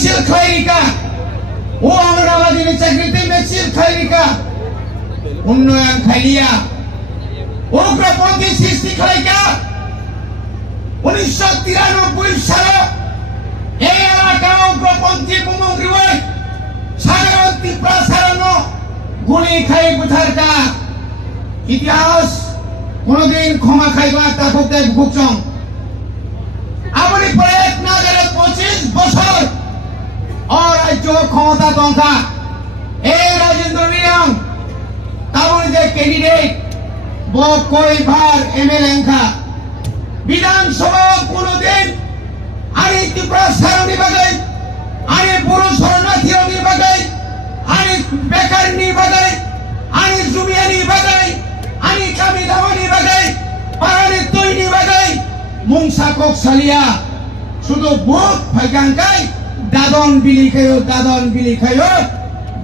মিছিল খাইরিকা ও আমরাবাদী চাকরিতে মিছিল খাইরিকা উন্নয়ন খাইলিয়া উগ্রপন্থী সৃষ্টি খাইকা 1993 সালে এই এলাকা উগ্রপন্থী বুমগ্রিবে সাধারণ ত্রিপুরা সারানো গুলি খাই বুথারকা ইতিহাস কোনদিন ক্ষমা খাইবা তাকে ভুগছং আপনি প্রয়েক না গেলে 25 বছর রাজ্য ক্ষমতা দংখা এই রাজেন্দ্র মিয়াং তাবনি যে ক্যান্ডিডেট वो कोई बार एमएलए का विधानसभा कोनोदिन आनी त्रिपुरा सारणी बागै आनी बर शरणार्थी बागै आनी बेकारनि बागै आनी जुमियानि बागै आनी कामी दामानि बागै पारानि तैनि बागै मुंसा कक सालिया शुधु भोट फाइगांकाय दादन बिलिखायो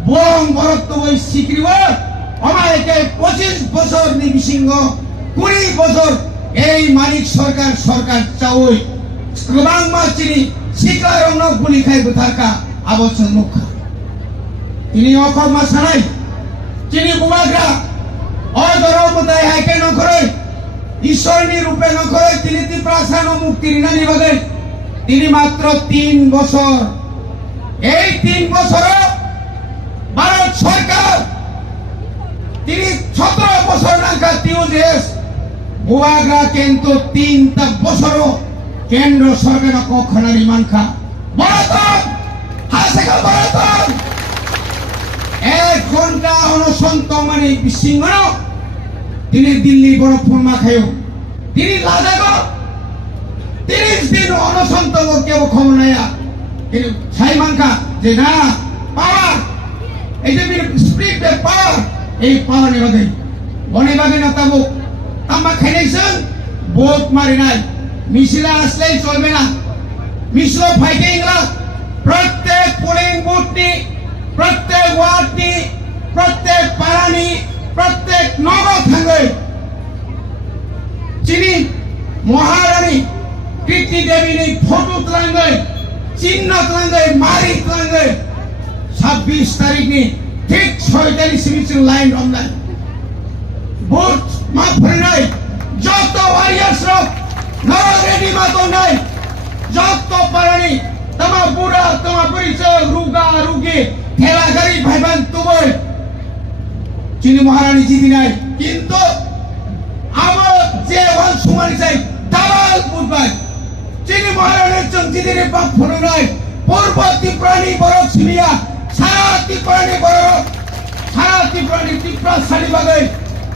बं बरत्तबै सिक्रिबो আমাকে 25 বছর নিবিসিংহ 20 বছর এই মানিক সরকার চাওই গোবাং মাছিনি সিকলারং গুলি খাই বুথারকা আবচন মুখা তিনি অকর মাসানাই তিনি বুবাগ্রা অদরমতাই হাইকে নকরে ঈশ্বরনি রূপে নকরে তিনি ত্রিপ্রাসান মুক্তি রিনানি বাগে তিনি মাত্র 3 বছর এই 3 বছর ভারত সরকার তিনি 17 বছর নাকা টিউজেস বুবাগ্রা কিন্তু 3টা বছর কেন্দ্র সরকার কখনারি মানখা বরাতন হাসেকা বরাতন 1 ঘন্টা অনশন্ত মানে বিসিংহ তিনি দিল্লি বড় ফরমা খায়ো তিনি লাদাগ 30 দিন অনশন্ত কেউ ক্ষমনায়া কিন্তু সাইমানকা যে না পাওয়ার এই যে স্পিরিট পাওয়ার এই পাওয়ানি বাগৈ বনে বাগৈ নাতাবো তামা খাইনাইছেন ভোট মারি নাই মিছিলা আসলেই চলবে না মিছিল ফাইকে ইংলা প্রত্যেক পোলিং বুথনি প্রত্যেক ওয়ার্ডনি প্রত্যেক পাড়ানি প্রত্যেক নগর থাঙ্গৈ চিনি মহারানী কীর্তি দেবীনি ফটো তুলাঙ্গৈ চিহ্ন তুলাঙ্গৈ মারি তুলাঙ্গৈ 26 তারিখনি ঠিক 46 মিনিট লাইন রমদান ভোট মাফ করে নাই যত ওয়ারিয়ার্স রেডি মাতো নাই যত পারানি তোমা বুড়া তোমা পরিচয় রুগা রুগী ঠেলা গাড়ি ভাইবান তুবই চিনি মহারানী জিতি নাই কিন্তু আমার যে ওয়ান সুমারি চাই দাবাল বুধবার চিনি মহারানীর চং জিদিরে বাপ ফোনো নাই পূর্ব ত্রিপুরানি বড় ছিলিয়া সারা ত্রিপুরানি ত্রিপুরা সারি বাগৈ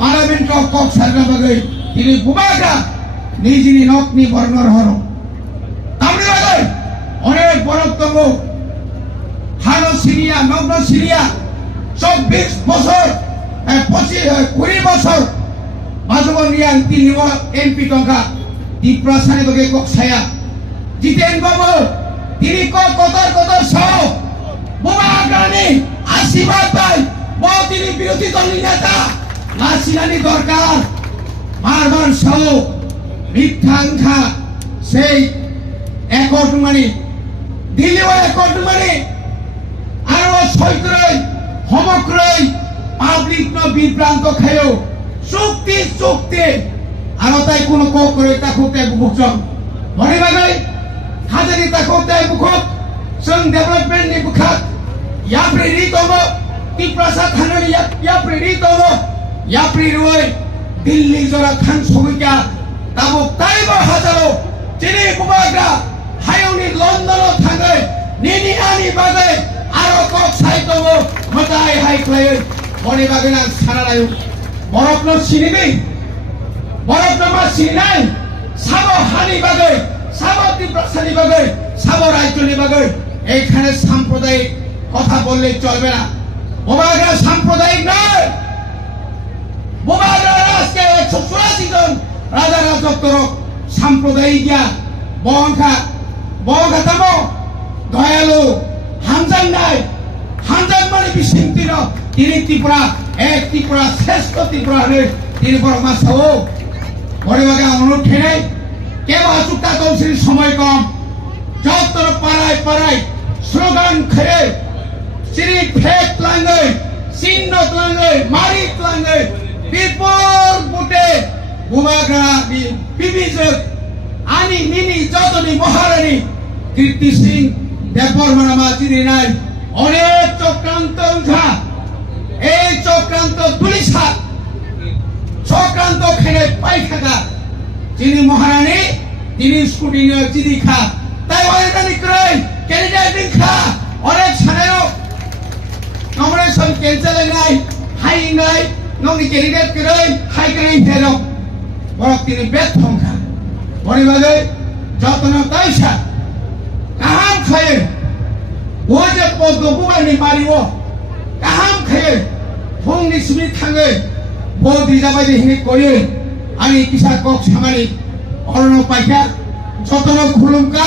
পার্লামেন্ট কক সারগা বাগৈ তিনি বুবাগ্রা নিজনি নকনি বর্ণর হর তামনি বাগৈ অনেক বড়তম হানো সিরিয়া নগ্ন সিরিয়া 24 বছর 20 বছর বাজবন রিয়াং তিনি এমপি টঙ্কা ত্রিপুরা সারি বাগৈ কক ছায়া জিতেন বাবু তিনি কত সহ বুবাগ্রানি আশীর্বাদ পাই তিনি বিরোধী দল নেতা লাসিলানি দরকার বারবার সহ মিথ্যাংখা সেই একট মানে দিল্লিও একট মানে আরো সৈত্রই সমগ্রই পাবলিক বিভ্রান্ত খায়ও চুক্তি আরো তাই কোনো করে তাকে বুকজন মনে বাগাই হাজারি তাকে বুকক जों डेभलपमेन्टनि बुखात याप्रिरि दङ ত্রিপুরা थांनानै याप्रिरि दङ याप्रिरुय दिल्ली जरा थां सौहैका दाबो ताइबो हाजारो दिनै बुबाग्रा हायुंनि लन्डनाव थाङै निनि आनि बागै आरो कक साइ दङ मोजाङै हाइख्लायै बनि बागै आं सानालायो बरफनो सिनिनि बरफनो मा सिनिनाय साबो हानि बागै साबो ত্রিপুরাসানি बागै साबो राज्यनि बागै এইখানে সাম্প্রদায়িক কথা বললে চলবে না বুবাগ্রা সাম্প্রদায়িক নয় বুবাগ্রা আজকে 184 জন রাজা রাজত্ব সাম্প্রদায়িক বংখা তামো দয়ালু হামজান নাই হামজান মানে বিশৃঙ্খল তিনি ত্রিপুরা এক ত্রিপুরা শ্রেষ্ঠ ত্রিপুরা হলে তিনি বরমা সাও বড় বাগা অনুরোধ খেলে কেবল চুক্তা কৌশল সময় কম যত পাড়ায় স্লোগান খেয়ে চিনি ফেক লাঙ্গে চিহ্ন লাঙ্গে মারি লাঙ্গে বিপুল বুটে বুমাগ্রা বিবিজক আনি নিনি যতনি মহারানী কীর্তি সিং দেববর্মা চিনি নাই অনেক চক্রান্ত উঠা এই চক্রান্ত পুলিশা চক্রান্ত খেলে পাই থাকা যিনি মহারানী তিনি স্কুটি নিয়ে চিনি খা তাই অনেক করে ক্যান্ডিডেট খা অনেক সানেও নমিনেশন ক্যান্সেল নাই হাই নাই ননি ক্যান্ডিডেট করে হাই করে ফেরো বড় তিনি ব্যর্থ খা পরিবারে যত্ন তাইসা কাহাম খায়ে ও যে পদ্ম বুবাইনি মারিব কাহাম খায়ে ফুংনি সুমি থাঙ্গে ও দিজাবাইদে হিনি করিয়ে আমি কিসা কক সামারি অরণ্য পাইকা যত্ন খুলুমকা